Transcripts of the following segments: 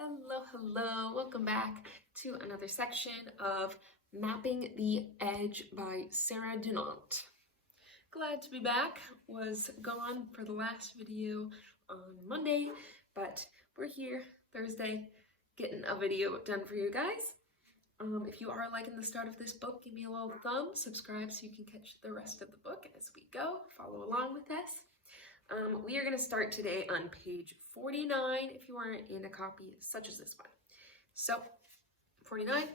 Hello, welcome back to another section of Mapping the Edge by Sarah Dunant. Glad to be back. Was gone for the last video on Monday, but we're here Thursday getting a video done for you guys. If you are liking the start of this book, give me a little thumb, subscribe so you can catch the rest of the book as we go. Follow along with us. We are going to start today on page 49 if you aren't in a copy such as this one. So, 49, it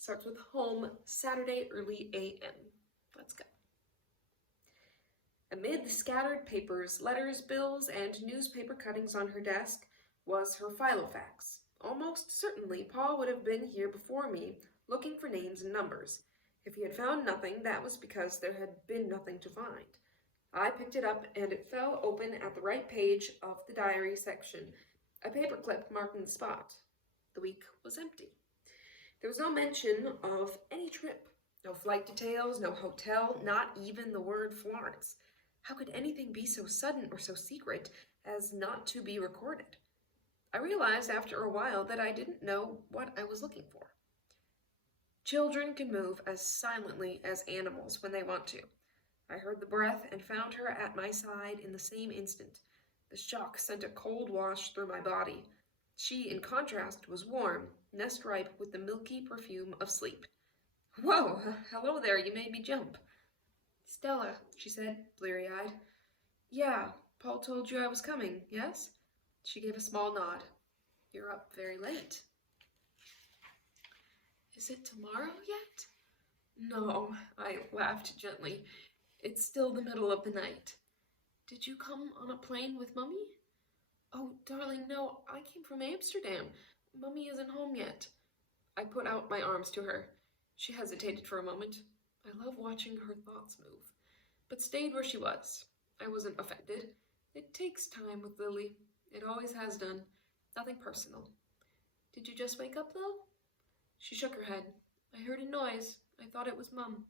starts with home, Saturday, early a.m. Let's go. Amid the scattered papers, letters, bills, and newspaper cuttings on her desk was her filofax. Almost certainly Paul would have been here before me, looking for names and numbers. If he had found nothing, that was because there had been nothing to find. I picked it up, and it fell open at the right page of the diary section, a paperclip marking the spot. The week was empty. There was no mention of any trip, no flight details, no hotel, not even the word Florence. How could anything be so sudden or so secret as not to be recorded? I realized after a while that I didn't know what I was looking for. Children can move as silently as animals when they want to. I heard the breath and found her at my side in the same instant. The shock sent a cold wash through my body. She, in contrast, was warm, nest-ripe with the milky perfume of sleep. "Whoa, hello there, you made me jump." "Stella," she said, bleary-eyed. "Yeah, Paul told you I was coming, yes?" She gave a small nod. "You're up very late." "Is it tomorrow yet?" "No," I laughed gently. "It's still the middle of the night." "Did you come on a plane with Mummy?" "Oh, darling, no, I came from Amsterdam. Mummy isn't home yet." I put out my arms to her. She hesitated for a moment. I love watching her thoughts move, but stayed where she was. I wasn't offended. It takes time with Lily. It always has done. Nothing personal. "Did you just wake up, though?" She shook her head. "I heard a noise. I thought it was Mum."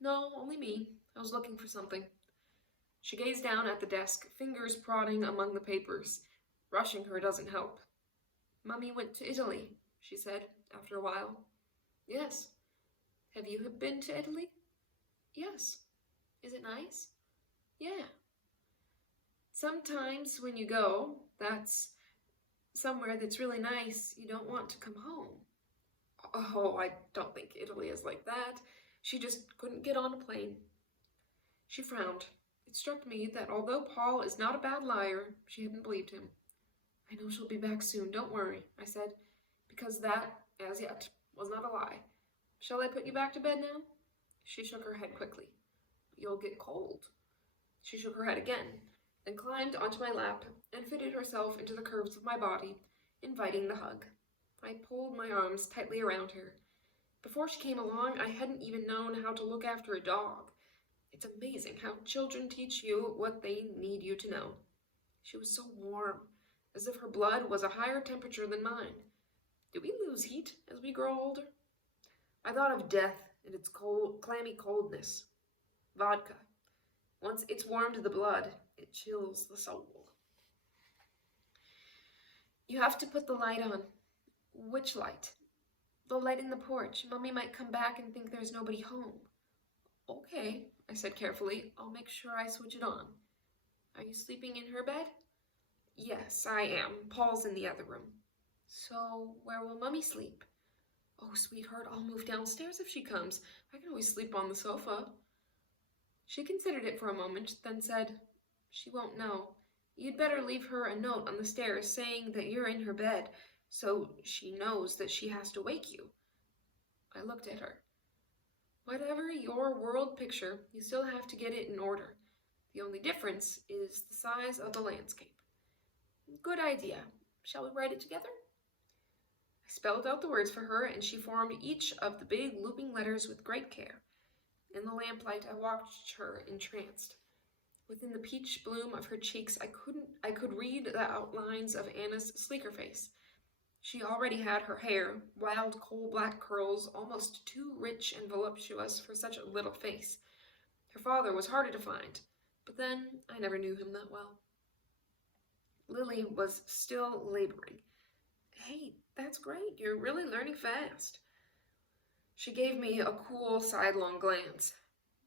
"No, only me. I was looking for something." She gazed down at the desk, fingers prodding among the papers. Rushing her doesn't help. "Mummy went to Italy," she said, after a while. "Yes." "Have you been to Italy?" "Yes." "Is it nice?" "Yeah." "Sometimes when you go, that's somewhere that's really nice, you don't want to come home." "Oh, I don't think Italy is like that. She just couldn't get on a plane." She frowned. It struck me that although Paul is not a bad liar, she hadn't believed him. "I know she'll be back soon, don't worry," I said, because that, as yet, was not a lie. "Shall I put you back to bed now?" She shook her head quickly. "You'll get cold." She shook her head again, then climbed onto my lap and fitted herself into the curves of my body, inviting the hug. I pulled my arms tightly around her. Before she came along, I hadn't even known how to look after a dog. It's amazing how children teach you what they need you to know. She was so warm, as if her blood was a higher temperature than mine. Do we lose heat as we grow older? I thought of death and its cold, clammy coldness. Vodka. Once it's warmed the blood, it chills the soul. "You have to put the light on." "Which light?" "The light in the porch. Mummy might come back and think there's nobody home." "Okay," I said carefully. "I'll make sure I switch it on." "Are you sleeping in her bed?" "Yes, I am. Paul's in the other room." "So where will Mummy sleep?" "Oh, sweetheart, I'll move downstairs if she comes. I can always sleep on the sofa." She considered it for a moment, then said, "She won't know. You'd better leave her a note on the stairs saying that you're in her bed, so she knows that she has to wake you." I looked at her. "Whatever your world picture, you still have to get it in order. The only difference is the size of the landscape." "Good idea. Shall we write it together?" I spelled out the words for her, and she formed each of the big looping letters with great care. In the lamplight, I watched her entranced. Within the peach bloom of her cheeks, I could read the outlines of Anna's sleeker face. She already had her hair, wild coal-black curls, almost too rich and voluptuous for such a little face. Her father was harder to find, but then I never knew him that well. Lily was still laboring. Hey, that's great. You're really learning fast. She gave me a cool sidelong glance.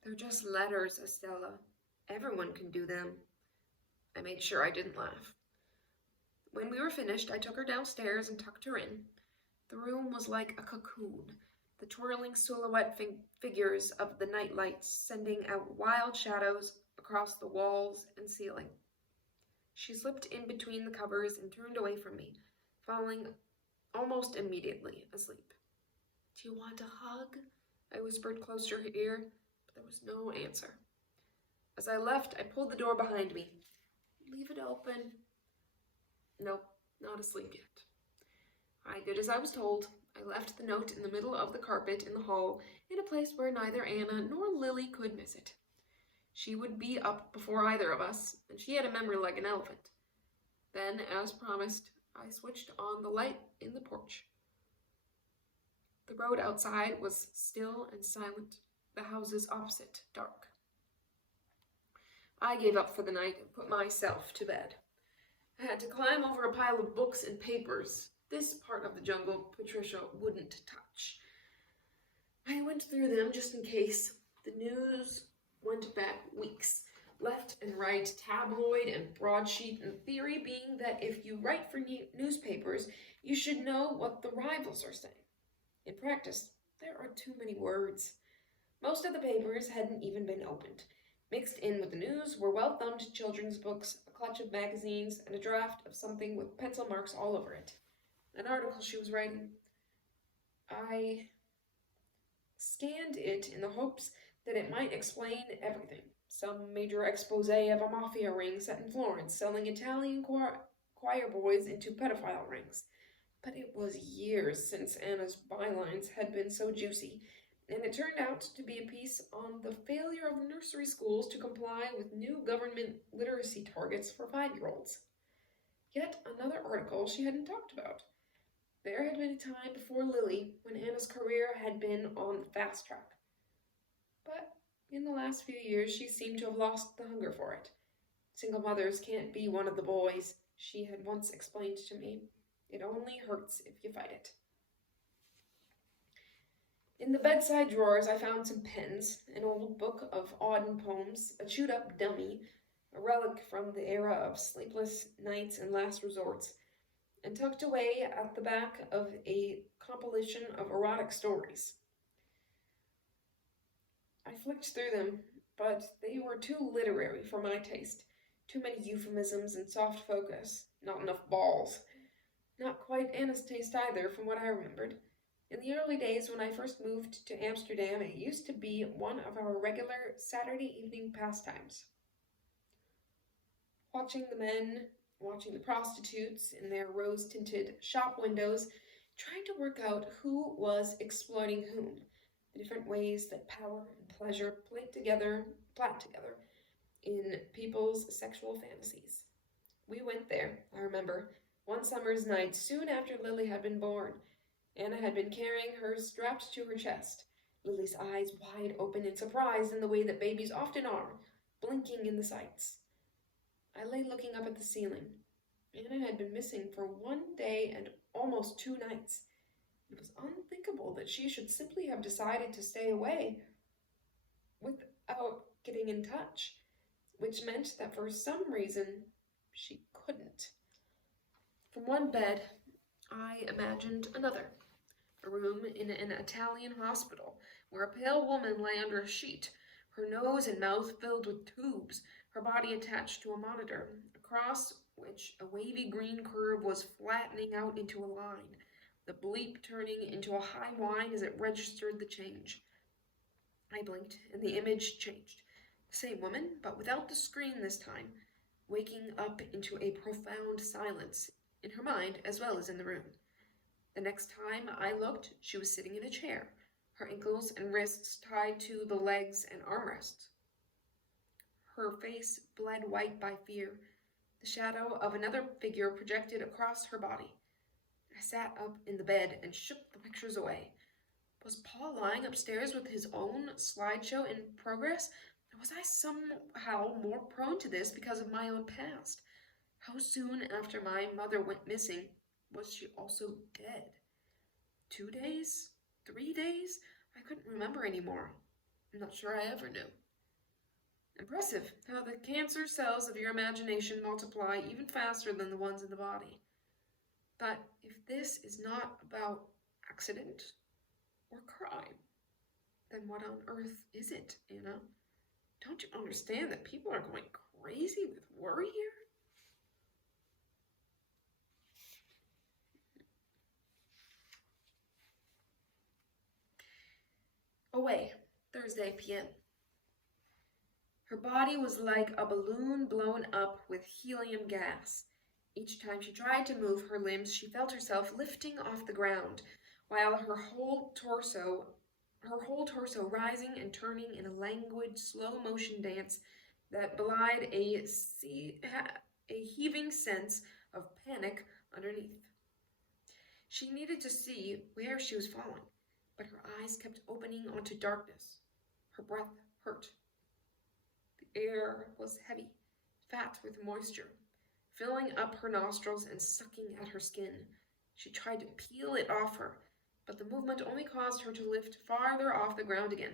They're just letters, Estella. Everyone can do them. I made sure I didn't laugh. When we were finished, I took her downstairs and tucked her in. The room was like a cocoon, the twirling silhouette figures of the night lights sending out wild shadows across the walls and ceiling. She slipped in between the covers and turned away from me, falling almost immediately asleep. Do you want a hug? I whispered close to her ear, but there was no answer. As I left, I pulled the door behind me. Leave it open. Nope, not asleep yet. I did as I was told. I left the note in the middle of the carpet in the hall, in a place where neither Anna nor Lily could miss it. She would be up before either of us, and she had a memory like an elephant. Then, as promised, I switched on the light in the porch. The road outside was still and silent, the houses opposite dark. I gave up for the night and put myself to bed. I had to climb over a pile of books and papers. This part of the jungle Patricia wouldn't touch. I went through them just in case. The news went back weeks. Left and right, tabloid and broadsheet, and the theory being that if you write for newspapers, you should know what the rivals are saying. In practice, there are too many words. Most of the papers hadn't even been opened. Mixed in with the news were well-thumbed children's books, a clutch of magazines, and a draft of something with pencil marks all over it. An article she was writing. I scanned it in the hopes that it might explain everything. Some major expose of a mafia ring set in Florence, selling Italian choir boys into pedophile rings. But it was years since Anna's bylines had been so juicy, and it turned out to be a piece on the failure of nursery schools to comply with new government literacy targets for 5-year-olds. Yet another article she hadn't talked about. There had been a time before Lily when Anna's career had been on the fast track. But in the last few years, she seemed to have lost the hunger for it. Single mothers can't be one of the boys, she had once explained to me. It only hurts if you fight it. In the bedside drawers, I found some pens, an old book of Auden poems, a chewed-up dummy, a relic from the era of sleepless nights and last resorts, and tucked away at the back of a compilation of erotic stories. I flicked through them, but they were too literary for my taste. Too many euphemisms and soft focus, not enough balls. Not quite Anna's taste either, from what I remembered. In the early days when I first moved to Amsterdam, it used to be one of our regular Saturday evening pastimes. Watching the men, watching the prostitutes in their rose-tinted shop windows, trying to work out who was exploiting whom, the different ways that power and pleasure plat together in people's sexual fantasies. We went there, I remember, one summer's night soon after Lily had been born. Anna had been carrying her strapped to her chest, Lily's eyes wide open in surprise in the way that babies often are, blinking in the sights. I lay looking up at the ceiling. Anna had been missing for 1 day and almost 2 nights. It was unthinkable that she should simply have decided to stay away without getting in touch, which meant that for some reason she couldn't. From one bed, I imagined another. A room in an Italian hospital, where a pale woman lay under a sheet, her nose and mouth filled with tubes, her body attached to a monitor, across which a wavy green curve was flattening out into a line, the bleep turning into a high whine as it registered the change. I blinked, and the image changed. The same woman, but without the scream this time, waking up into a profound silence, in her mind as well as in the room. The next time I looked, she was sitting in a chair, her ankles and wrists tied to the legs and armrests. Her face bled white by fear, the shadow of another figure projected across her body. I sat up in the bed and shook the pictures away. Was Paul lying upstairs with his own slideshow in progress? Or was I somehow more prone to this because of my own past? How soon after my mother went missing was she also dead? 2 days? 3 days? I couldn't remember anymore. I'm not sure I ever knew. Impressive how the cancer cells of your imagination multiply even faster than the ones in the body. But if this is not about accident or crime, then what on earth is it, Anna? Don't you understand that people are going crazy with worry here? Away, Thursday p.m. Her body was like a balloon blown up with helium gas. Each time she tried to move her limbs, she felt herself lifting off the ground, while her whole torso rising and turning in a languid, slow-motion dance that belied a heaving sense of panic underneath. She needed to see where she was falling, but her eyes kept opening onto darkness. Her breath hurt. The air was heavy, fat with moisture, filling up her nostrils and sucking at her skin. She tried to peel it off her, but the movement only caused her to lift farther off the ground again.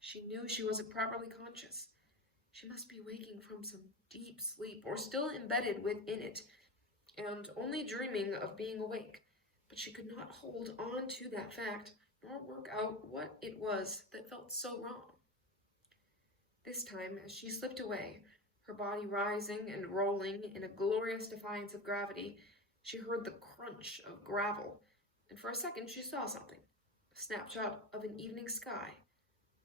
She knew she wasn't properly conscious. She must be waking from some deep sleep, or still embedded within it, and only dreaming of being awake. But she could not hold on to that fact, nor work out what it was that felt so wrong. This time, as she slipped away, her body rising and rolling in a glorious defiance of gravity, she heard the crunch of gravel, and for a second she saw something. A snapshot of an evening sky,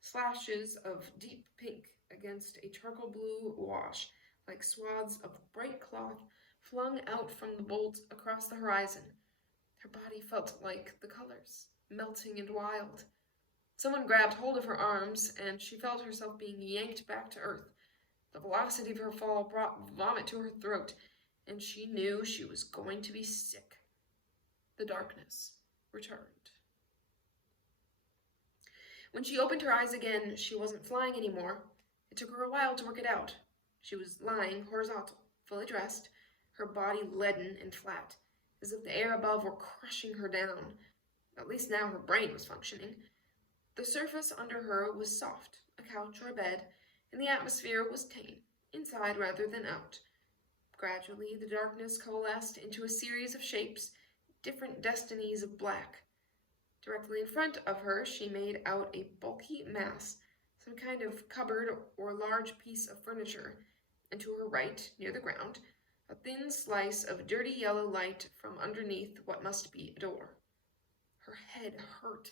slashes of deep pink against a charcoal blue wash, like swaths of bright cloth flung out from the bolt across the horizon. Her body felt like the colors, melting and wild. Someone grabbed hold of her arms, and she felt herself being yanked back to earth. The velocity of her fall brought vomit to her throat, and she knew she was going to be sick. The darkness returned. When she opened her eyes again, she wasn't flying anymore. It took her a while to work it out. She was lying horizontal, fully dressed, her body leaden and flat, as if the air above were crushing her down. At least now her brain was functioning. The surface under her was soft, a couch or a bed, and the atmosphere was tame, inside rather than out. Gradually, the darkness coalesced into a series of shapes, different destinies of black. Directly in front of her, she made out a bulky mass, some kind of cupboard or large piece of furniture, and to her right, near the ground, a thin slice of dirty yellow light from underneath what must be a door. Her head hurt,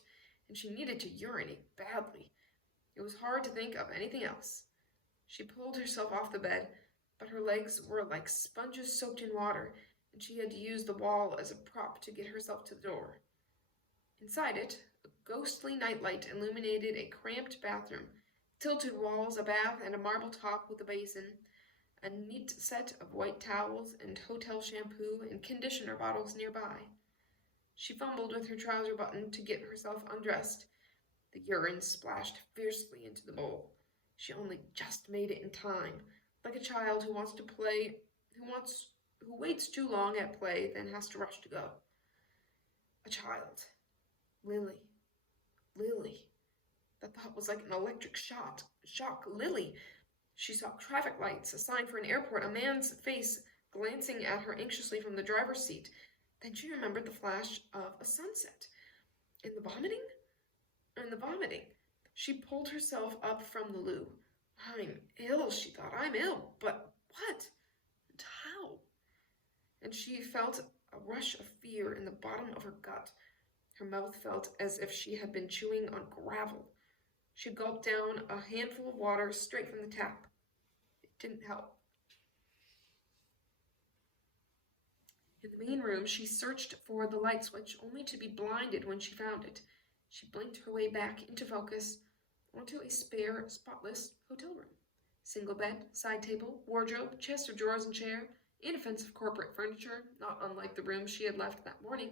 and she needed to urinate badly. It was hard to think of anything else. She pulled herself off the bed, but her legs were like sponges soaked in water, and she had to use the wall as a prop to get herself to the door. Inside it, a ghostly nightlight illuminated a cramped bathroom, tilted walls, a bath, and a marble top with a basin, a neat set of white towels and hotel shampoo and conditioner bottles nearby. She fumbled with her trouser button to get herself undressed. The urine splashed fiercely into the bowl. She only just made it in time, like a child who wants to play, who waits too long at play, then has to rush to go. A child. Lily. That thought was like an electric shock. Lily. She saw traffic lights, a sign for an airport, a man's face glancing at her anxiously from the driver's seat. Then she remembered the flash of a sunset. And the vomiting. She pulled herself up from the loo. I'm ill, she thought. I'm ill. But what? And how? And she felt a rush of fear in the bottom of her gut. Her mouth felt as if she had been chewing on gravel. She gulped down a handful of water straight from the tap. It didn't help. In the main room, she searched for the light switch, only to be blinded when she found it. She blinked her way back into focus, onto a spare, spotless hotel room. Single bed, side table, wardrobe, chest of drawers and chair, inoffensive corporate furniture, not unlike the room she had left that morning.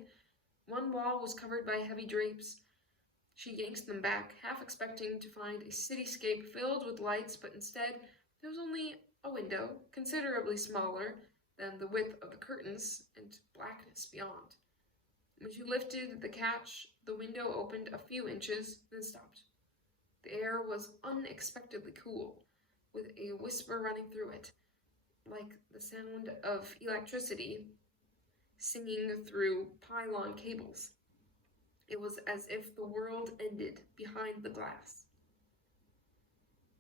One wall was covered by heavy drapes. She yanked them back, half expecting to find a cityscape filled with lights, but instead there was only a window, considerably smaller, then the width of the curtains, and blackness beyond. When she lifted the catch, the window opened a few inches, then stopped. The air was unexpectedly cool, with a whisper running through it, like the sound of electricity singing through pylon cables. It was as if the world ended behind the glass.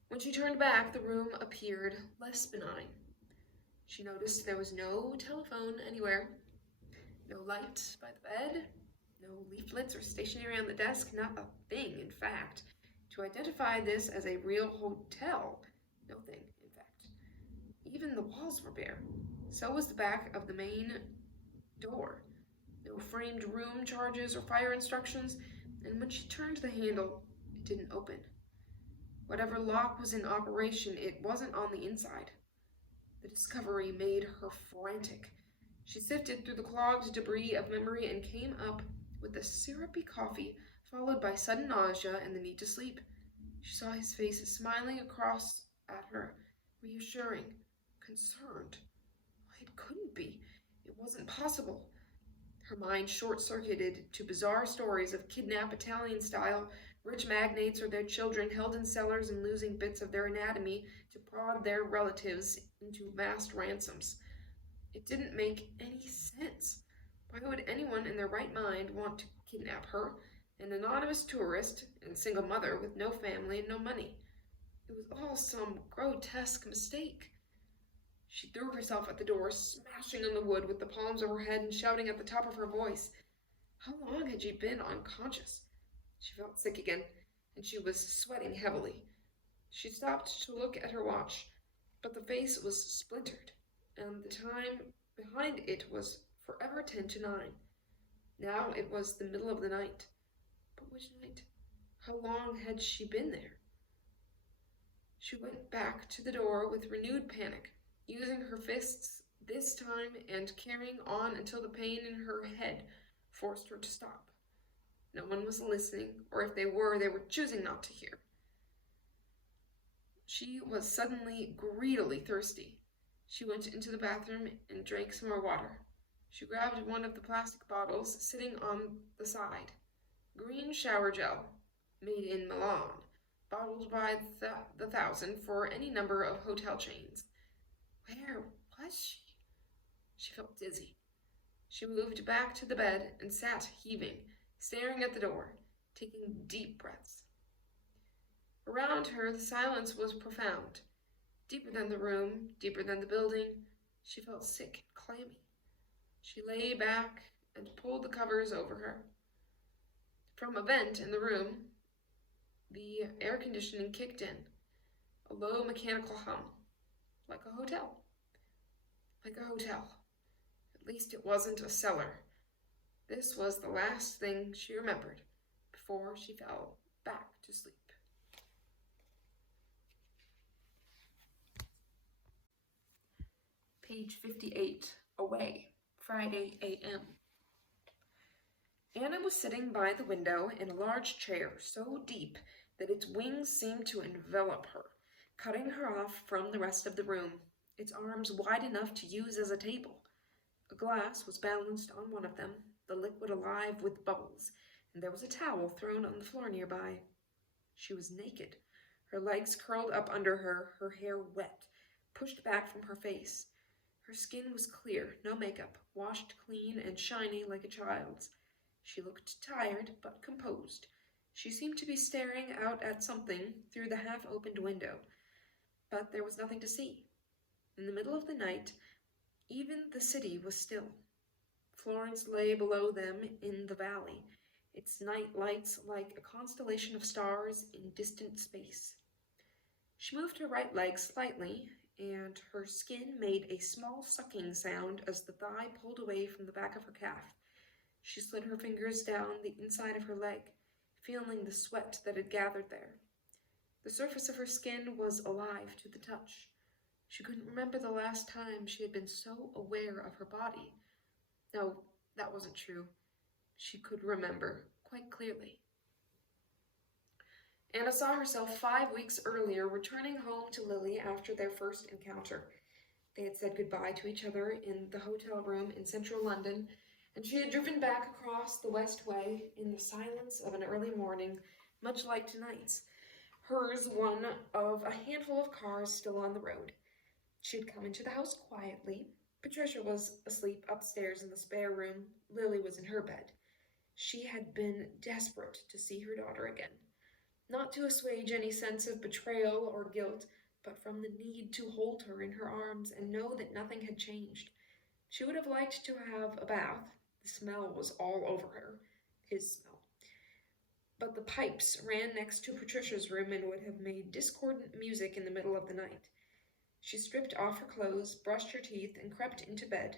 When she turned back, the room appeared less benign. She noticed there was no telephone anywhere, no light by the bed, no leaflets or stationery on the desk, not a thing, in fact. To identify this as a real hotel, no thing, in fact. Even the walls were bare. So was the back of the main door. No framed room charges or fire instructions, and when she turned the handle, it didn't open. Whatever lock was in operation, it wasn't on the inside. The discovery made her frantic. She sifted through the clogged debris of memory and came up with the syrupy coffee, followed by sudden nausea and the need to sleep. She saw his face smiling across at her, reassuring, concerned. It couldn't be. It wasn't possible. Her mind short-circuited to bizarre stories of kidnap Italian style, rich magnates or their children held in cellars and losing bits of their anatomy to prod their relatives into massed ransoms. It didn't make any sense. Why would anyone in their right mind want to kidnap her, an anonymous tourist and single mother with no family and no money? It was all some grotesque mistake. She threw herself at the door, smashing on the wood with the palms of her head and shouting at the top of her voice. How long had she been unconscious? She felt sick again, and she was sweating heavily. She stopped to look at her watch, but the face was splintered, and the time behind it was forever 10 to 9. Now it was the middle of the night. But which night? How long had she been there? She went back to the door with renewed panic, using her fists this time and carrying on until the pain in her head forced her to stop. No one was listening, or if they were choosing not to hear. She was suddenly greedily thirsty. She went into the bathroom and drank some more water. She grabbed one of the plastic bottles sitting on the side. Green shower gel, made in Milan, bottled by the thousand for any number of hotel chains. Where was she? She felt dizzy. She moved back to the bed and sat heaving, staring at the door, taking deep breaths. Around her, the silence was profound. Deeper than the room, deeper than the building, she felt sick and clammy. She lay back and pulled the covers over her. From a vent in the room, the air conditioning kicked in, a low mechanical hum, like a hotel. Like a hotel. At least it wasn't a cellar. This was the last thing she remembered before she fell back to sleep. Page 58, Away, Friday a.m. Anna was sitting by the window in a large chair so deep that its wings seemed to envelop her, cutting her off from the rest of the room, its arms wide enough to use as a table. A glass was balanced on one of them, the liquid alive with bubbles, and there was a towel thrown on the floor nearby. She was naked, her legs curled up under her, her hair wet, pushed back from her face. Her skin was clear, no makeup, washed clean and shiny like a child's. She looked tired, but composed. She seemed to be staring out at something through the half-opened window, but there was nothing to see. In the middle of the night, even the city was still. Florence lay below them in the valley, its night lights like a constellation of stars in distant space. She moved her right leg slightly, and her skin made a small sucking sound as the thigh pulled away from the back of her calf. She slid her fingers down the inside of her leg, feeling the sweat that had gathered there. The surface of her skin was alive to the touch. She couldn't remember the last time she had been so aware of her body. No, that wasn't true. She could remember quite clearly. Anna saw herself 5 weeks earlier returning home to Lily after their first encounter. They had said goodbye to each other in the hotel room in central London, and she had driven back across the West Way in the silence of an early morning, much like tonight's, hers one of a handful of cars still on the road. She had come into the house quietly. Patricia was asleep upstairs in the spare room. Lily was in her bed. She had been desperate to see her daughter again, not to assuage any sense of betrayal or guilt, but from the need to hold her in her arms and know that nothing had changed. She would have liked to have a bath. The smell was all over her, his smell. But the pipes ran next to Patricia's room and would have made discordant music in the middle of the night. She stripped off her clothes, brushed her teeth, and crept into bed.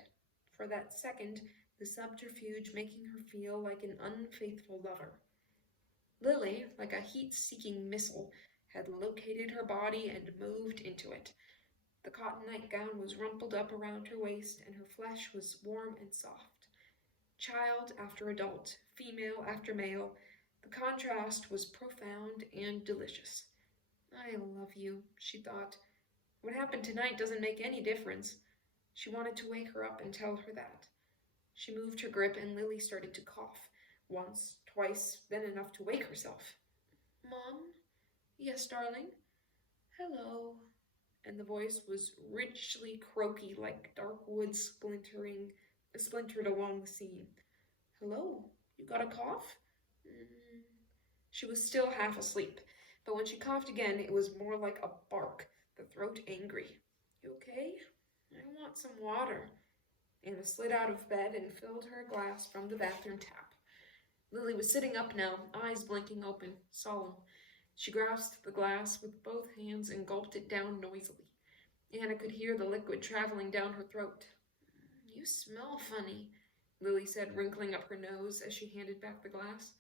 For that second, the subterfuge making her feel like an unfaithful lover. Lily, like a heat-seeking missile, had located her body and moved into it. The cotton nightgown was rumpled up around her waist, and her flesh was warm and soft. Child after adult, female after male, the contrast was profound and delicious. I love you, she thought. What happened tonight doesn't make any difference. She wanted to wake her up and tell her that. She moved her grip, and Lily started to cough. Once, twice, then enough to wake herself. Mom? Yes, darling? Hello. And the voice was richly croaky, like dark wood splintered along the seam. Hello? You got a cough? She was still half asleep, but when she coughed again, it was more like a bark, the throat angry. You okay? I want some water. Anna slid out of bed and filled her glass from the bathroom tap. Lily was sitting up now, eyes blinking open, solemn. She grasped the glass with both hands and gulped it down noisily. Anna could hear the liquid traveling down her throat. You smell funny, Lily said, wrinkling up her nose as she handed back the glass.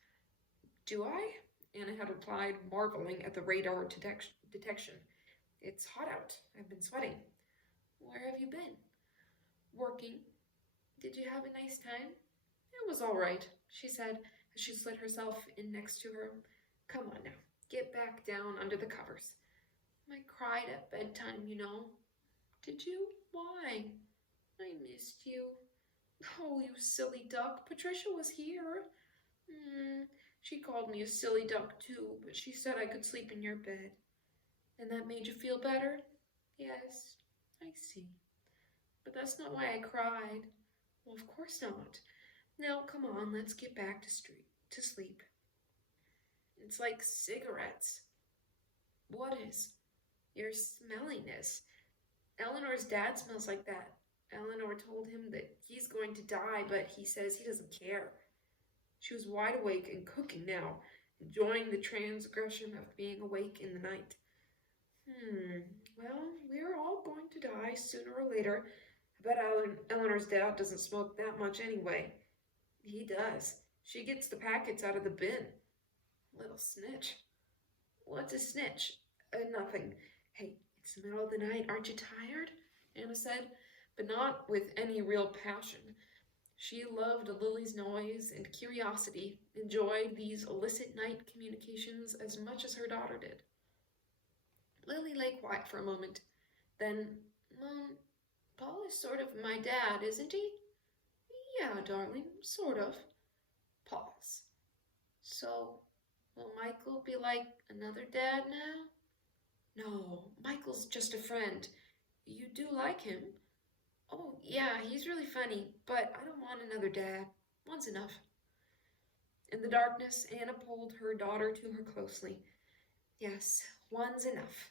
Do I? Anna had replied, marveling at the radar detection. It's hot out. I've been sweating. Where have you been? Working. Did you have a nice time? It was all right, she said as she slid herself in next to her. Come on now, get back down under the covers. I cried at bedtime, you know. Did you? Why? I missed you. Oh, you silly duck. Patricia was here. She called me a silly duck too, but she said I could sleep in your bed. And that made you feel better? Yes, I see. But that's not why I cried. Well, of course not. Now, come on, let's get back to sleep. It's like cigarettes. What is? Your smelliness. Eleanor's dad smells like that. Eleanor told him that he's going to die, but he says he doesn't care. She was wide awake and cooking now, enjoying the transgression of being awake in the night. Well, we're all going to die sooner or later. I bet Eleanor's dad doesn't smoke that much anyway. He does. She gets the packets out of the bin. Little snitch. What's a snitch? Nothing. Hey, it's the middle of the night. Aren't you tired? Anna said, but not with any real passion. She loved Lily's noise and curiosity, enjoyed these illicit night communications as much as her daughter did. Lily lay quiet for a moment. Then, Mom, Paul is sort of my dad, isn't he? Yeah, darling, sort of. Pause. So, will Michael be like another dad now? No, Michael's just a friend. You do like him? Oh, yeah, he's really funny, but I don't want another dad. One's enough. In the darkness, Anna pulled her daughter to her closely. Yes, one's enough.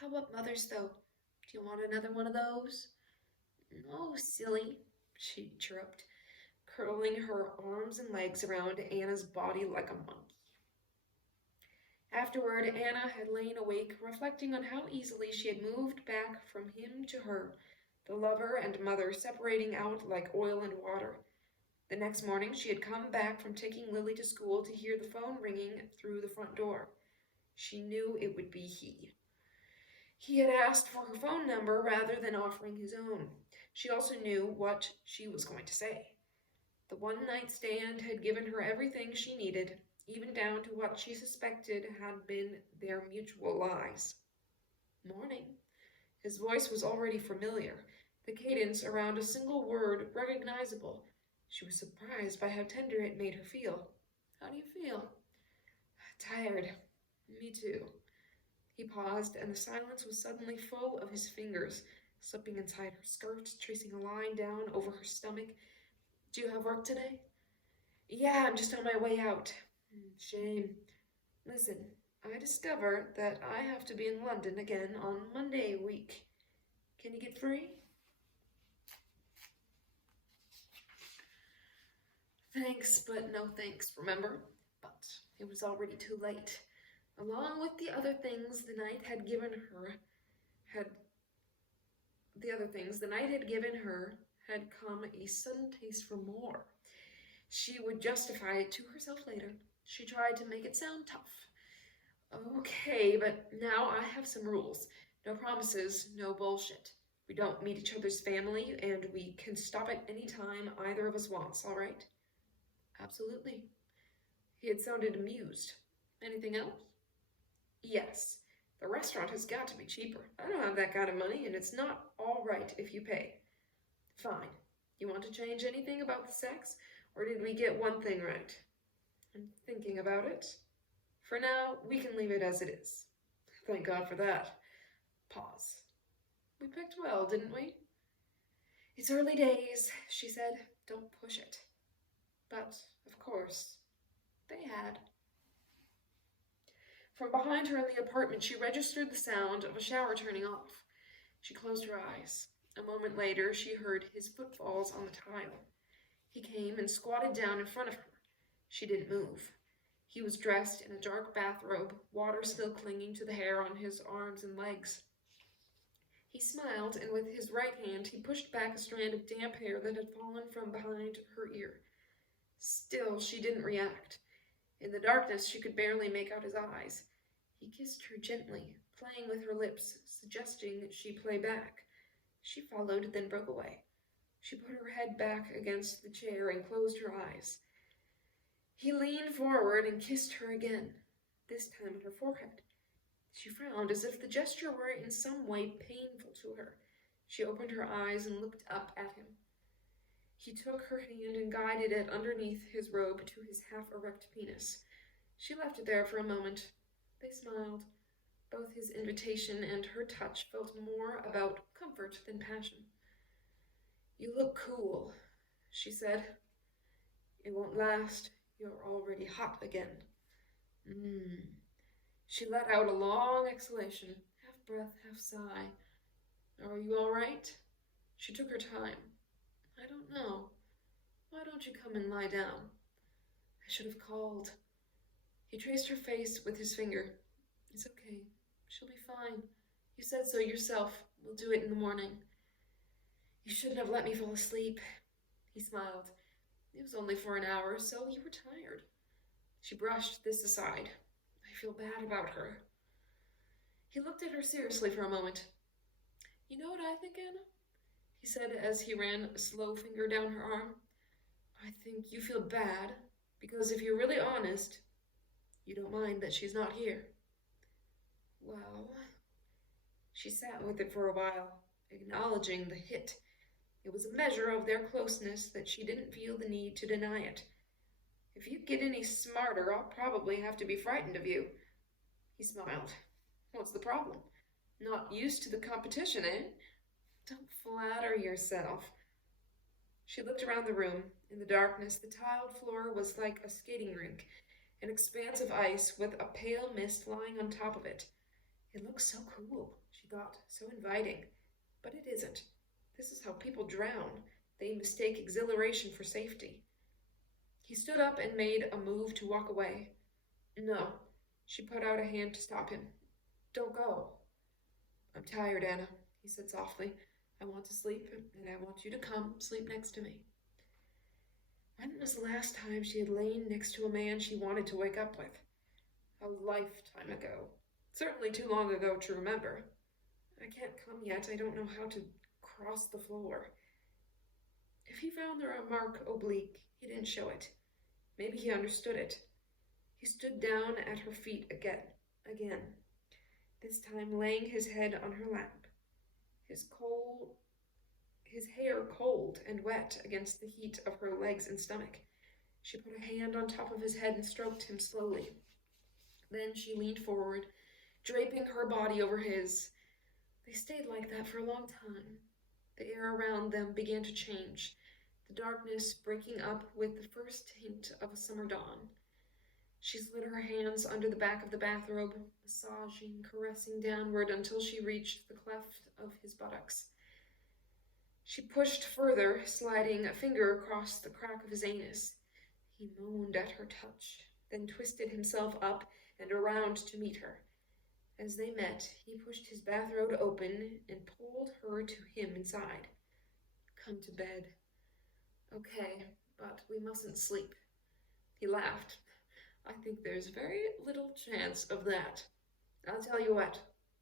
How about mothers, though? Do you want another one of those? No, silly, she chirruped, curling her arms and legs around Anna's body like a monkey. Afterward, Anna had lain awake, reflecting on how easily she had moved back from him to her, the lover and mother separating out like oil and water. The next morning, she had come back from taking Lily to school to hear the phone ringing through the front door. She knew it would be he. He had asked for her phone number rather than offering his own. She also knew what she was going to say. The one-night stand had given her everything she needed, even down to what she suspected had been their mutual lies. Morning. His voice was already familiar. the cadence around a single word recognizable. She was surprised by how tender it made her feel. How do you feel? Tired. Me too. He paused, and the silence was suddenly full of his fingers, slipping inside her skirt, tracing a line down over her stomach. Do you have work today? Yeah, I'm just on my way out. Shame. Listen, I discover that I have to be in London again on Monday week. Can you get free? Thanks, but no thanks, remember? But it was already too late. Along with the other things the night had given her, had come a sudden taste for more. She would justify it to herself later. She tried to make it sound tough. Okay, but now I have some rules. No promises, no bullshit. We don't meet each other's family, and we can stop at any time either of us wants, all right? Absolutely. He had sounded amused. Anything else? Yes. The restaurant has got to be cheaper. I don't have that kind of money, and it's not all right if you pay. Fine. You want to change anything about the sex, or did we get one thing right? I'm thinking about it. For now, we can leave it as it is. Thank God for that. Pause. We picked well, didn't we? It's early days, she said. Don't push it. But, of course, they had. From behind her in the apartment, she registered the sound of a shower turning off. She closed her eyes. A moment later, she heard his footfalls on the tile. He came and squatted down in front of her. She didn't move. He was dressed in a dark bathrobe, water still clinging to the hair on his arms and legs. He smiled, and with his right hand, he pushed back a strand of damp hair that had fallen from behind her ear. Still, she didn't react. In the darkness, she could barely make out his eyes. He kissed her gently, playing with her lips, suggesting she play back. She followed, then broke away. She put her head back against the chair and closed her eyes. He leaned forward and kissed her again, this time on her forehead. She frowned as if the gesture were in some way painful to her. She opened her eyes and looked up at him. He took her hand and guided it underneath his robe to his half-erect penis. She left it there for a moment. They smiled. Both his invitation and her touch felt more about comfort than passion. You look cool, she said. It won't last. You're already hot again. She let out a long exhalation, half breath, half sigh. Are you all right? She took her time. I don't know. Why don't you come and lie down? I should have called. He traced her face with his finger. It's okay. She'll be fine. You said so yourself. We'll do it in the morning. You shouldn't have let me fall asleep. He smiled. It was only for an hour, so you were tired. She brushed this aside. I feel bad about her. He looked at her seriously for a moment. You know what I think, Anna? He said as he ran a slow finger down her arm. I think you feel bad because if you're really honest, you don't mind that she's not here. Well, she sat with it for a while, acknowledging the hit. It was a measure of their closeness that she didn't feel the need to deny it. If you get any smarter, I'll probably have to be frightened of you. He smiled. What's the problem? Not used to the competition, eh? Don't flatter yourself. She looked around the room. In the darkness, the tiled floor was like a skating rink, an expanse of ice with a pale mist lying on top of it. It looks so cool, she thought, so inviting. But it isn't. This is how people drown. They mistake exhilaration for safety. He stood up and made a move to walk away. No. She put out a hand to stop him. Don't go. I'm tired, Anna, he said softly. I want to sleep, and I want you to come sleep next to me. When was the last time she had lain next to a man she wanted to wake up with? A lifetime ago. Certainly too long ago to remember. I can't come yet. I don't know how to cross the floor. If he found the remark oblique, he didn't show it. Maybe he understood it. He stood down at her feet again, this time laying his head on her lap. His his hair cold and wet against the heat of her legs and stomach. She put a hand on top of his head and stroked him slowly. Then she leaned forward, draping her body over his. They stayed like that for a long time. The air around them began to change, the darkness breaking up with the first hint of a summer dawn. She slid her hands under the back of the bathrobe, massaging, caressing downward until she reached the cleft of his buttocks. She pushed further, sliding a finger across the crack of his anus. He moaned at her touch, then twisted himself up and around to meet her. As they met, he pushed his bathrobe open and pulled her to him inside. Come to bed. Okay, but we mustn't sleep. He laughed. I think there's very little chance of that. I'll tell you what,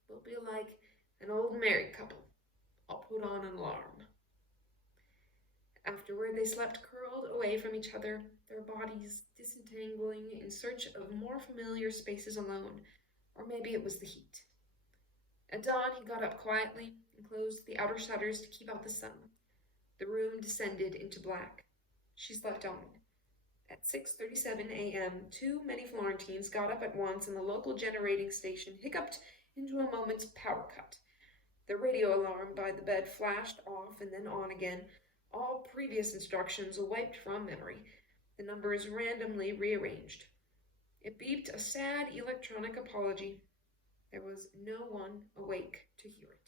we'll be like an old married couple. I'll put on an alarm. Afterward, they slept curled away from each other, their bodies disentangling in search of more familiar spaces alone, or maybe it was the heat. At dawn, he got up quietly and closed the outer shutters to keep out the sun. The room descended into black. She slept on. At 6:37 a.m., too many Florentines got up at once and the local generating station hiccuped into a moment's power cut. The radio alarm by the bed flashed off and then on again, all previous instructions wiped from memory, the numbers randomly rearranged. It beeped a sad electronic apology. There was no one awake to hear it.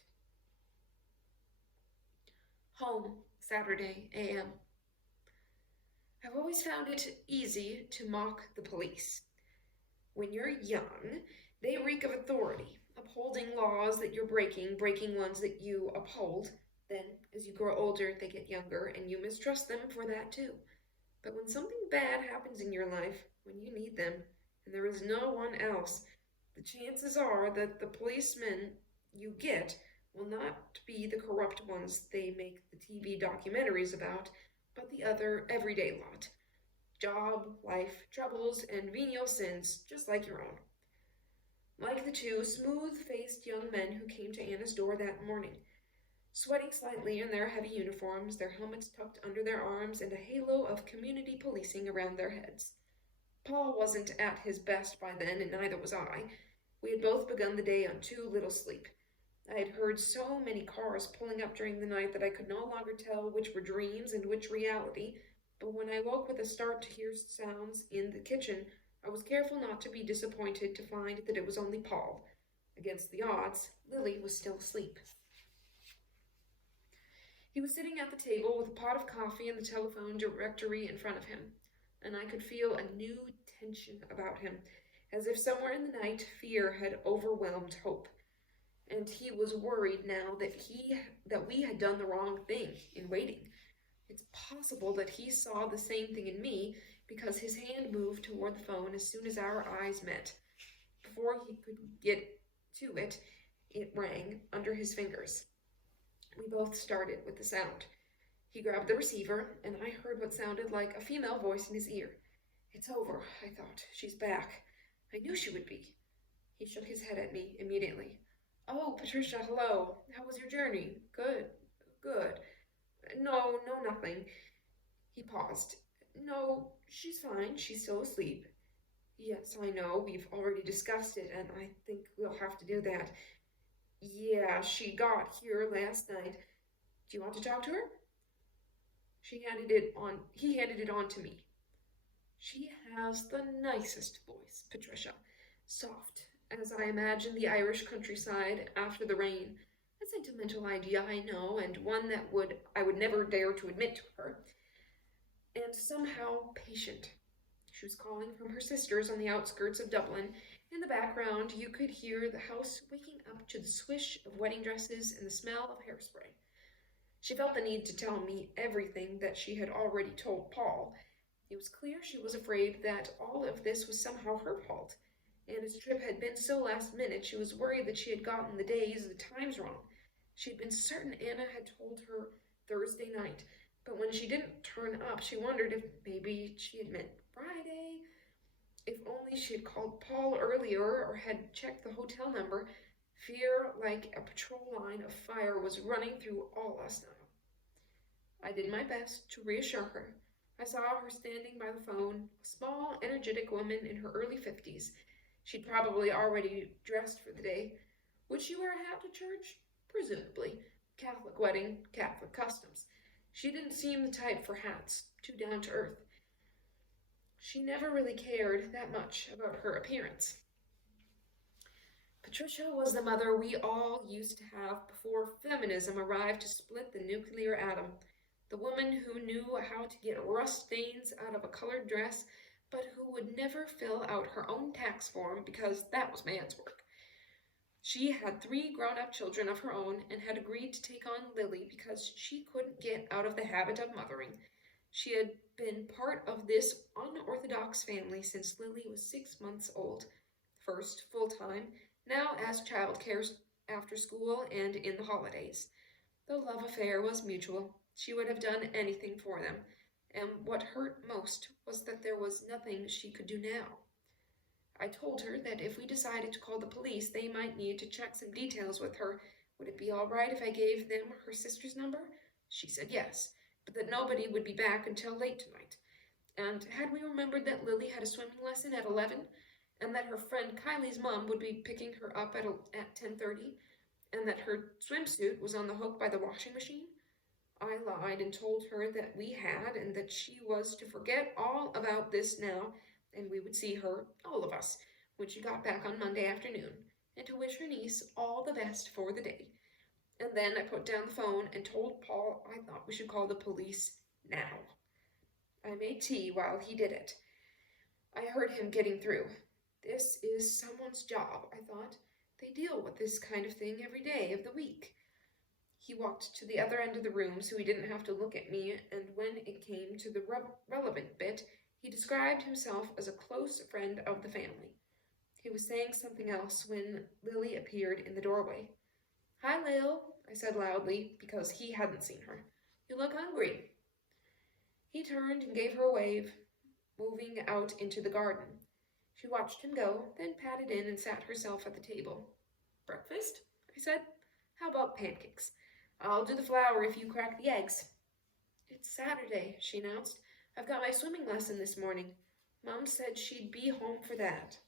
Home, Saturday, a.m. I've always found it easy to mock the police. When you're young, they reek of authority, upholding laws that you're breaking ones that you uphold. Then, as you grow older, they get younger, and you mistrust them for that too. But when something bad happens in your life, when you need them, and there is no one else, the chances are that the policemen you get will not be the corrupt ones they make the TV documentaries about, but the other everyday lot. Job, life, troubles, and venial sins, just like your own. Like the two smooth-faced young men who came to Anna's door that morning, sweating slightly in their heavy uniforms, their helmets tucked under their arms, and a halo of community policing around their heads. Paul wasn't at his best by then, and neither was I. We had both begun the day on too little sleep. I had heard so many cars pulling up during the night that I could no longer tell which were dreams and which reality, but when I woke with a start to hear sounds in the kitchen, I was careful not to be disappointed to find that it was only Paul. Against the odds, Lily was still asleep. He was sitting at the table with a pot of coffee and the telephone directory in front of him, and I could feel a new tension about him, as if somewhere in the night fear had overwhelmed hope. And he was worried now that we had done the wrong thing in waiting. It's possible that he saw the same thing in me, because his hand moved toward the phone as soon as our eyes met. Before he could get to it, it rang under his fingers. We both started with the sound. He grabbed the receiver, and I heard what sounded like a female voice in his ear. It's over, I thought. She's back. I knew she would be. He shook his head at me immediately. Oh, Patricia, hello. How was your journey? Good. No, nothing. He paused. No, she's fine. She's still asleep. Yes, I know. We've already discussed it, and I think we'll have to do that. Yeah, she got here last night. Do you want to talk to her? He handed it on to me. She has the nicest voice, Patricia. Soft, as I imagine the Irish countryside after the rain. A sentimental idea, I know, and one that I would never dare to admit to her. And somehow patient. She was calling from her sister's on the outskirts of Dublin. In the background, you could hear the house waking up to the swish of wedding dresses and the smell of hairspray. She felt the need to tell me everything that she had already told Paul. It was clear she was afraid that all of this was somehow her fault. Anna's trip had been so last minute, she was worried that she had gotten the days and the times wrong. She had been certain Anna had told her Thursday night, but when she didn't turn up, she wondered if maybe she had meant Friday. If only she had called Paul earlier or had checked the hotel number. Fear, like a patrol line of fire, was running through all us now. I did my best to reassure her. I saw her standing by the phone, a small, energetic woman in her early 50s. She'd probably already dressed for the day. Would she wear a hat to church? Presumably. Catholic wedding, Catholic customs. She didn't seem the type for hats, too down to earth. She never really cared that much about her appearance. Patricia was the mother we all used to have before feminism arrived to split the nuclear atom. The woman who knew how to get rust stains out of a colored dress, but who would never fill out her own tax form because that was man's work. She had 3 grown-up children of her own and had agreed to take on Lily because she couldn't get out of the habit of mothering. She had been part of this unorthodox family since Lily was 6 months old, first full-time, now as childcare after school and in the holidays. The love affair was mutual. She would have done anything for them, and what hurt most was that there was nothing she could do now. I told her that if we decided to call the police, they might need to check some details with her. Would it be all right if I gave them her sister's number? She said yes, but that nobody would be back until late tonight. And had we remembered that Lily had a swimming lesson at 11, and that her friend Kylie's mom would be picking her up at 10:30, and that her swimsuit was on the hook by the washing machine? I lied and told her that we had, and that she was to forget all about this now, and we would see her, all of us, when she got back on Monday afternoon, and to wish her niece all the best for the day. And then I put down the phone and told Paul I thought we should call the police now. I made tea while he did it. I heard him getting through. This is someone's job, I thought. They deal with this kind of thing every day of the week. He walked to the other end of the room so he didn't have to look at me, and when it came to the relevant bit, he described himself as a close friend of the family. He was saying something else when Lily appeared in the doorway. "Hi, Lil," I said loudly, because he hadn't seen her. "You look hungry." He turned and gave her a wave, moving out into the garden. She watched him go, then padded in and sat herself at the table. "Breakfast?" I said. "How about pancakes? I'll do the flour if you crack the eggs." "It's Saturday," she announced. "I've got my swimming lesson this morning. Mom said she'd be home for that."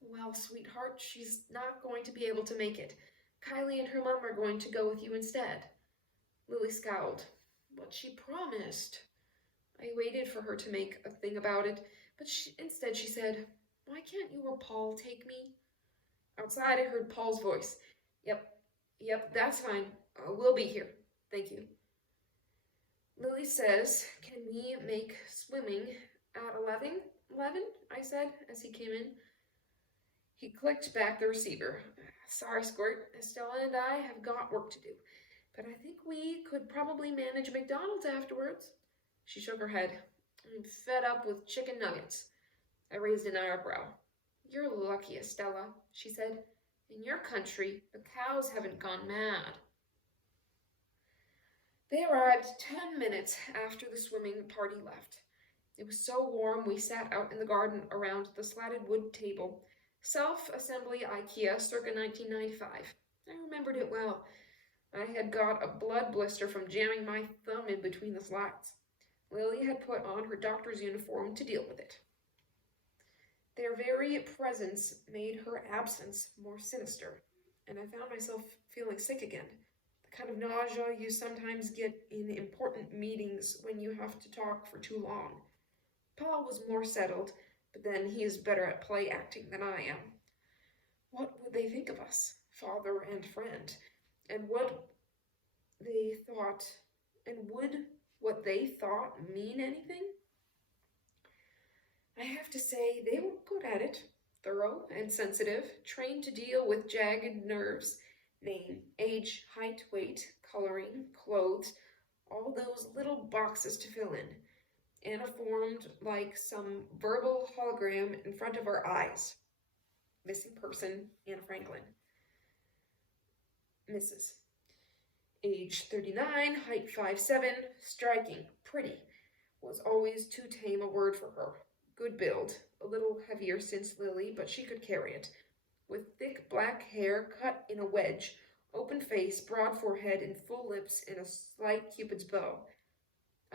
"Well, sweetheart, she's not going to be able to make it. Kylie and her mom are going to go with you instead." Lily scowled. "But she promised." I waited for her to make a thing about it, but instead she said, "Why can't you or Paul take me?" Outside I heard Paul's voice. Yep, that's fine. We'll be here. Thank you." Lily says, "Can we make swimming at 11? 11?" I said as he came in. He clicked back the receiver. "Sorry, Squirt. Estella and I have got work to do, but I think we could probably manage McDonald's afterwards." She shook her head. "I'm fed up with chicken nuggets." I raised an eyebrow. "You're lucky, Estella," she said. "In your country, the cows haven't gone mad." They arrived 10 minutes after the swimming party left. It was so warm we sat out in the garden around the slatted wood table. Self-assembly IKEA circa 1995. I remembered it well. I had got a blood blister from jamming my thumb in between the slats. Lily had put on her doctor's uniform to deal with it. Their very presence made her absence more sinister, and I found myself feeling sick again. The kind of nausea you sometimes get in important meetings when you have to talk for too long. Paul was more settled, but then he is better at play acting than I am. What would they think of us, father and friend? And would what they thought mean anything? I have to say they were good at it, thorough and sensitive, trained to deal with jagged nerves, name, age, height, weight, coloring, clothes, all those little boxes to fill in. Anna formed like some verbal hologram in front of our eyes. Missing person, Anna Franklin. Mrs. Age 39, height 5'7", striking, pretty, was always too tame a word for her. Good build, a little heavier since Lily, but she could carry it. With thick black hair cut in a wedge, Open face, broad forehead, and full lips in a slight cupid's bow.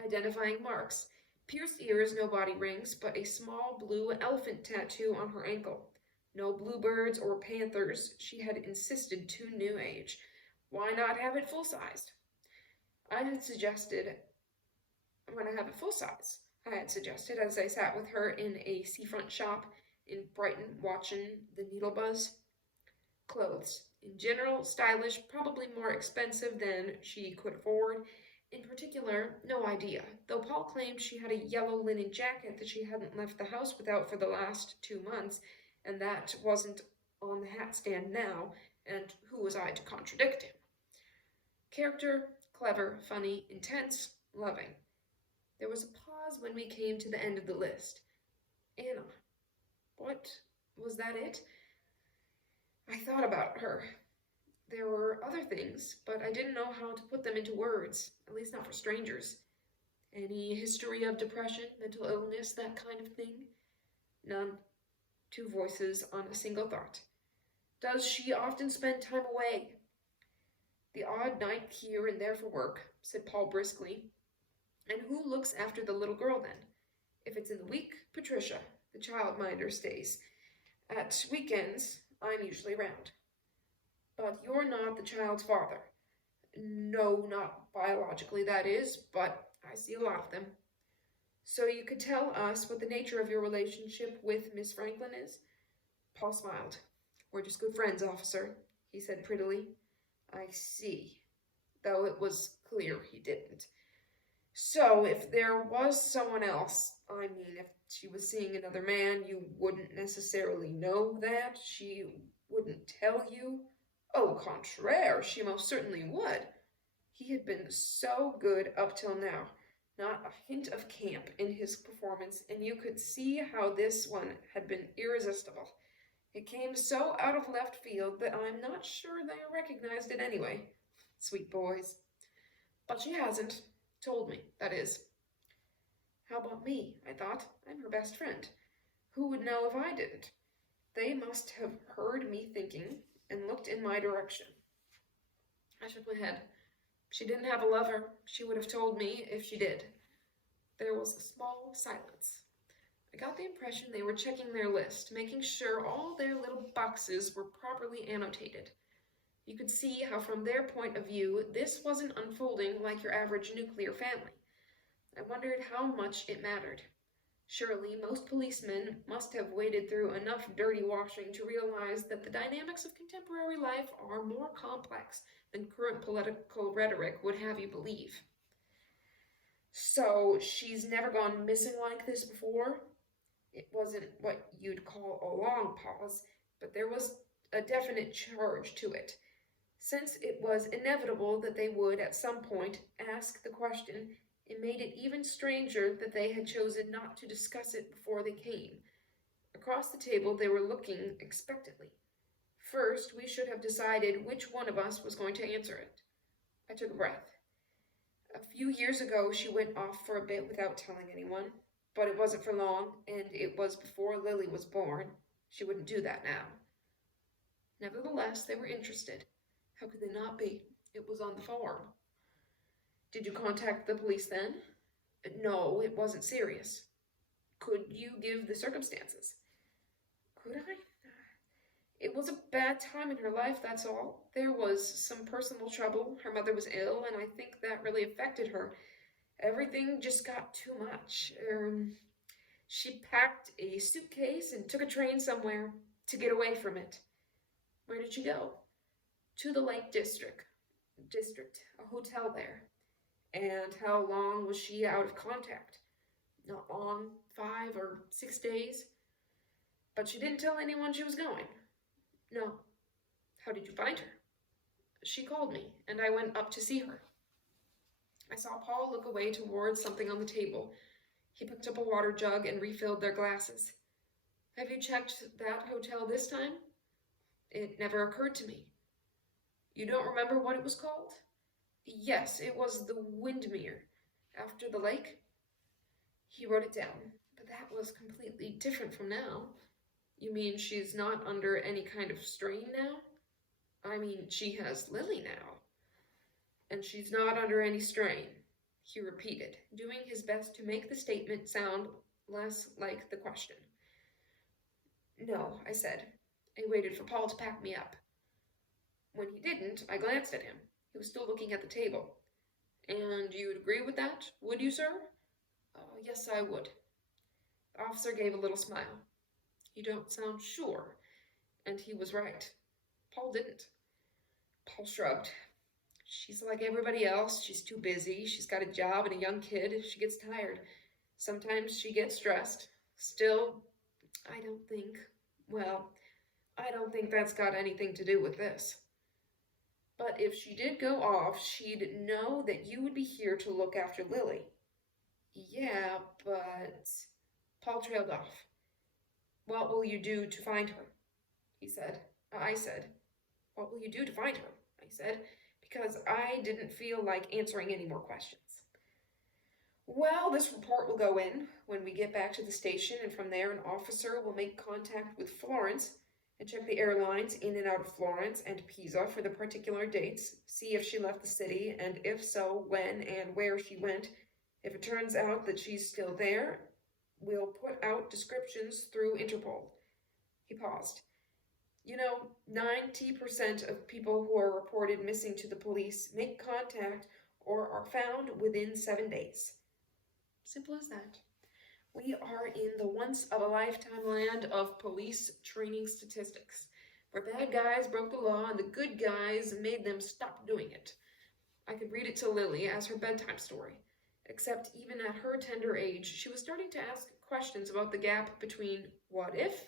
Identifying marks. Pierced ears, no body rings, but a small blue elephant tattoo on her ankle. No bluebirds or panthers. She had insisted too new age. Why not have it full-sized? I had suggested as I sat with her in a seafront shop in Brighton watching the needle buzz. Clothes. In general, stylish, probably more expensive than she could afford. In particular, no idea, though Paul claimed she had a yellow linen jacket that she hadn't left the house without for the last 2 months, and that wasn't on the hat stand now, and who was I to contradict him? Character, clever, funny, intense, loving. There was a pause when we came to the end of the list. Anna. What? Was that it? I thought about her. There were other things, but I didn't know how to put them into words, at least not for strangers. Any history of depression, mental illness, that kind of thing? None. 2 voices on a single thought. Does she often spend time away? The odd night here and there for work, said Paul briskly. And who looks after the little girl then? If it's in the week, Patricia, the childminder, stays. At weekends, I'm usually around. But you're not the child's father. No, not biologically, that is, but I see a lot of them. So you could tell us what the nature of your relationship with Miss Franklin is? Paul smiled. We're just good friends, officer, he said prettily. I see, though it was clear he didn't. So if there was someone else, I mean, if she was seeing another man, you wouldn't necessarily know that? She wouldn't tell you? Au contraire, she most certainly would. He had been so good up till now. Not a hint of camp in his performance, and you could see how this one had been irresistible. It came so out of left field that I'm not sure they recognized it anyway. Sweet boys. But she hasn't. Told me, that is. How about me? I thought. I'm her best friend. Who would know if I didn't? They must have heard me thinking and looked in my direction. I shook my head. She didn't have a lover. She would have told me if she did. There was a small silence. I got the impression they were checking their list, making sure all their little boxes were properly annotated. You could see how from their point of view, this wasn't unfolding like your average nuclear family. I wondered how much it mattered. Surely most policemen must have waded through enough dirty washing to realize that the dynamics of contemporary life are more complex than current political rhetoric would have you believe. So she's never gone missing like this before? It wasn't what you'd call a long pause, but there was a definite charge to it. Since it was inevitable that they would, at some point, ask the question, it made it even stranger that they had chosen not to discuss it before they came. Across the table they were looking expectantly. First, we should have decided which one of us was going to answer it. I took a breath. A few years ago she went off for a bit without telling anyone, but it wasn't for long, and it was before Lily was born. She wouldn't do that now. Nevertheless, they were interested. How could they not be? It was on the form. Did you contact the police then? No, it wasn't serious. Could you give the circumstances? Could I? It was a bad time in her life, that's all. There was some personal trouble. Her mother was ill, and I think that really affected her. Everything just got too much. She packed a suitcase and took a train somewhere to get away from it. Where did she go? To the Lake District, a hotel there. And how long was she out of contact? Not long, 5 or 6 days. But she didn't tell anyone she was going. No. How did you find her? She called me, and I went up to see her. I saw Paul look away towards something on the table. He picked up a water jug and refilled their glasses. Have you checked that hotel this time? It never occurred to me. You don't remember what it was called? Yes, it was the Windmere, after the lake. He wrote it down, but that was completely different from now. You mean she's not under any kind of strain now? I mean, she has Lily now. And she's not under any strain, he repeated, doing his best to make the statement sound less like the question. No, I said. I waited for Paul to pack me up. When he didn't, I glanced at him. He was still looking at the table. And you would agree with that, would you, sir? Yes, I would. The officer gave a little smile. You don't sound sure. And he was right. Paul didn't. Paul shrugged. She's like everybody else. She's too busy. She's got a job and a young kid. She gets tired. Sometimes she gets stressed. Still, I don't think that's got anything to do with this. But if she did go off, she'd know that you would be here to look after Lily. Yeah, but... Paul trailed off. What will you do to find her? He said. I said. What will you do to find her? I said, because I didn't feel like answering any more questions. Well, this report will go in when we get back to the station, and from there an officer will make contact with Florence and check the airlines in and out of Florence and Pisa for the particular dates, see if she left the city, and if so, when and where she went. If it turns out that she's still there, we'll put out descriptions through Interpol. He paused. 90% of people who are reported missing to the police make contact or are found within 7 days. Simple as that. We are in the once-of-a-lifetime land of police training statistics, where bad guys broke the law and the good guys made them stop doing it. I could read it to Lily as her bedtime story, except even at her tender age, she was starting to ask questions about the gap between what if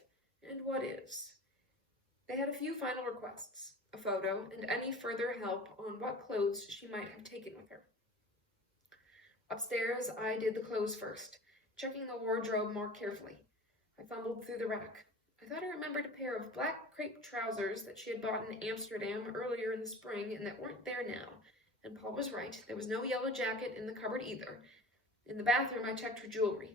and what is. They had a few final requests, a photo, and any further help on what clothes she might have taken with her. Upstairs, I did the clothes first, checking the wardrobe more carefully. I fumbled through the rack. I thought I remembered a pair of black crepe trousers that she had bought in Amsterdam earlier in the spring and that weren't there now. And Paul was right. There was no yellow jacket in the cupboard either. In the bathroom, I checked her jewelry.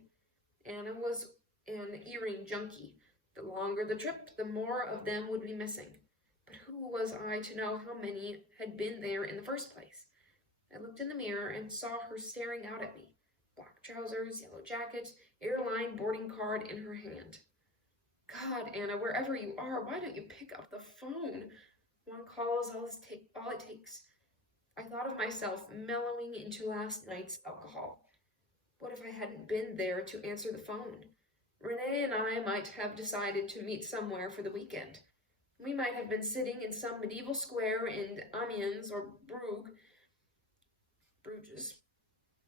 Anna was an earring junkie. The longer the trip, the more of them would be missing. But who was I to know how many had been there in the first place? I looked in the mirror and saw her staring out at me. Black trousers, yellow jacket, airline boarding card in her hand. God, Anna, wherever you are, why don't you pick up the phone? One call is all it takes. I thought of myself mellowing into last night's alcohol. What if I hadn't been there to answer the phone? Renee and I might have decided to meet somewhere for the weekend. We might have been sitting in some medieval square in Amiens or Bruges,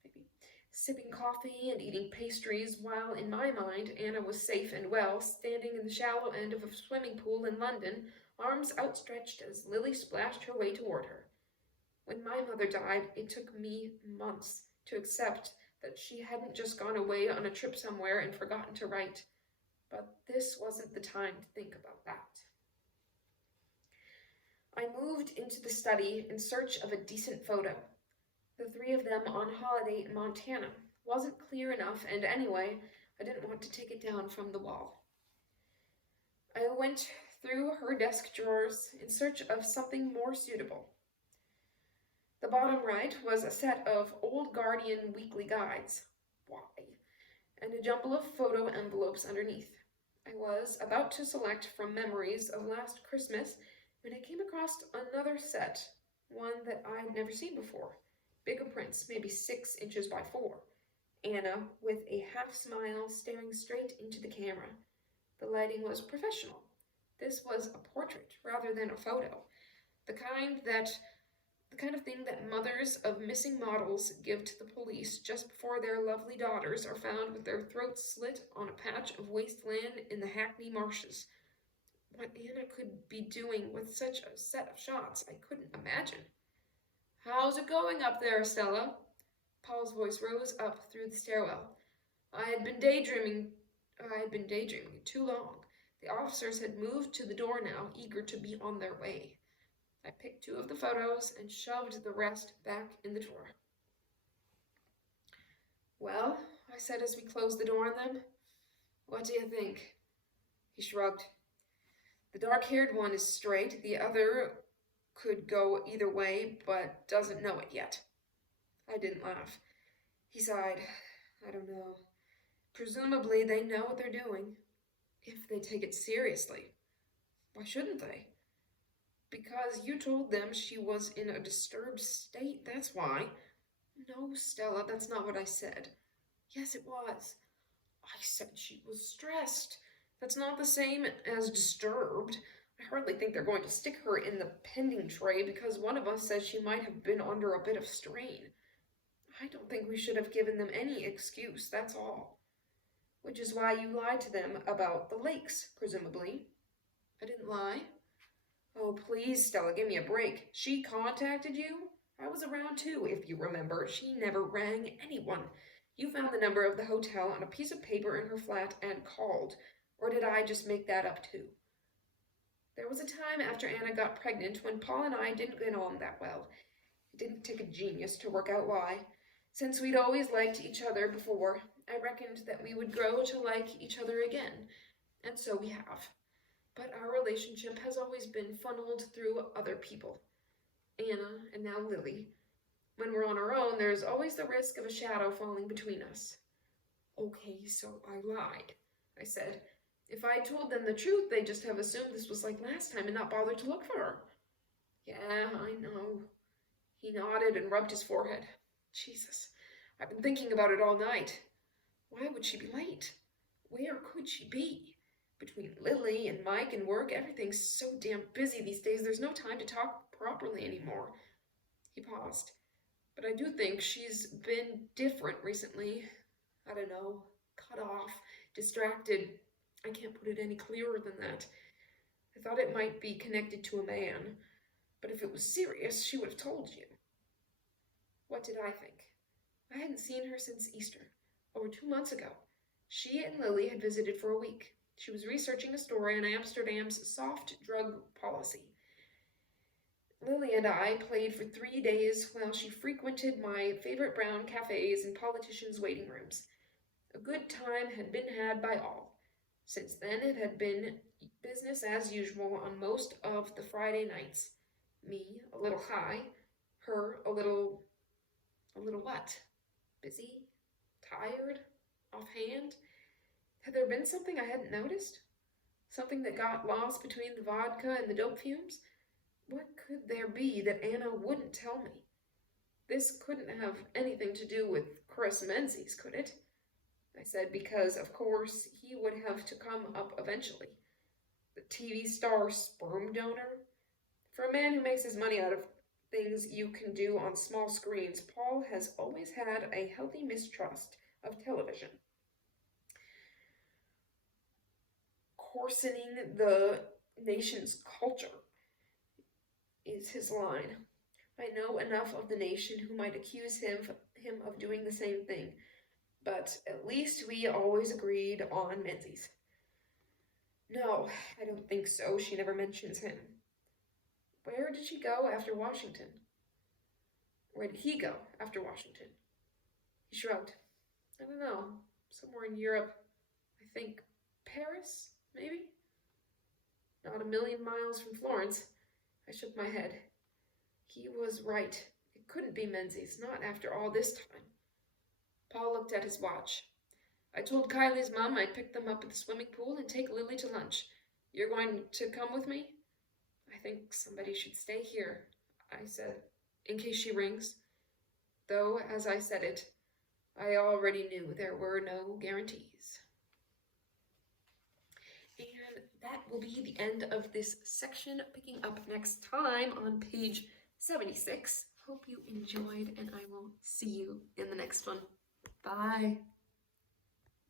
maybe, sipping coffee and eating pastries, while in my mind Anna was safe and well, standing in the shallow end of a swimming pool in London, arms outstretched as Lily splashed her way toward her. When my mother died, it took me months to accept that she hadn't just gone away on a trip somewhere and forgotten to write. But this wasn't the time to think about that. I moved into the study in search of a decent photo. The three of them on holiday in Montana wasn't clear enough, and anyway, I didn't want to take it down from the wall. I went through her desk drawers in search of something more suitable. The bottom right was a set of Old Guardian weekly guides. Why? And a jumble of photo envelopes underneath. I was about to select from memories of last Christmas when I came across another set, one that I'd never seen before. Bigger prints, maybe 6 inches by 4. Anna, with a half smile, staring straight into the camera. The lighting was professional. This was a portrait rather than a photo. The kind of thing that mothers of missing models give to the police just before their lovely daughters are found with their throats slit on a patch of wasteland in the Hackney marshes. What Anna could be doing with such a set of shots, I couldn't imagine. How's it going up there, Stella? Paul's voice rose up through the stairwell. I had been daydreaming too long. The officers had moved to the door now, eager to be on their way. I picked 2 of the photos and shoved the rest back in the drawer. Well, I said as we closed the door on them, what do you think? He shrugged. The dark-haired one is straight, the other could go either way, but doesn't know it yet. I didn't laugh. He sighed. I don't know. Presumably they know what they're doing. If they take it seriously. Why shouldn't they? Because you told them she was in a disturbed state, that's why. No, Stella, that's not what I said. Yes, it was. I said she was stressed. That's not the same as disturbed. I hardly think they're going to stick her in the pending tray because one of us says she might have been under a bit of strain. I don't think we should have given them any excuse, that's all. Which is why you lied to them about the lakes, presumably. I didn't lie. Oh, please, Stella, give me a break. She contacted you? I was around too, if you remember. She never rang anyone. You found the number of the hotel on a piece of paper in her flat and called. Or did I just make that up too? There was a time after Anna got pregnant when Paul and I didn't get on that well. It didn't take a genius to work out why. Since we'd always liked each other before, I reckoned that we would grow to like each other again. And so we have. But our relationship has always been funneled through other people. Anna, and now Lily. When we're on our own, there's always the risk of a shadow falling between us. Okay, so I lied, I said. If I told them the truth, they'd just have assumed this was like last time and not bothered to look for her. Yeah, I know. He nodded and rubbed his forehead. Jesus, I've been thinking about it all night. Why would she be late? Where could she be? Between Lily and Mike and work, everything's so damn busy these days, there's no time to talk properly anymore. He paused. But I do think she's been different recently. I don't know, cut off, distracted. I can't put it any clearer than that. I thought it might be connected to a man, but if it was serious, she would have told you. What did I think? I hadn't seen her since Easter, over 2 months ago. She and Lily had visited for a week. She was researching a story on Amsterdam's soft drug policy. Lily and I played for 3 days while she frequented my favorite brown cafes and politicians' waiting rooms. A good time had been had by all. Since then, it had been business as usual on most of the Friday nights. Me, a little high. Her, a little what? Busy? Tired? Offhand? Had there been something I hadn't noticed? Something that got lost between the vodka and the dope fumes? What could there be that Anna wouldn't tell me? This couldn't have anything to do with Chris Menzies, could it? I said, because, of course, he would have to come up eventually. The TV star sperm donor? For a man who makes his money out of things you can do on small screens, Paul has always had a healthy mistrust of television. Coarsening the nation's culture is his line. I know enough of the nation who might accuse him of doing the same thing, but at least we always agreed on Menzies. No, I don't think so. She never mentions him. Where did she go after Washington? Where did he go after Washington? He shrugged. I don't know. Somewhere in Europe. I think Paris, maybe? Not a million miles from Florence. I shook my head. He was right. It couldn't be Menzies, not after all this time. Paul looked at his watch. I told Kylie's mom I'd pick them up at the swimming pool and take Lily to lunch. You're going to come with me? I think somebody should stay here, I said, in case she rings. Though, as I said it, I already knew there were no guarantees. And that will be the end of this section, picking up next time on page 76. Hope you enjoyed, and I will see you in the next one. Bye.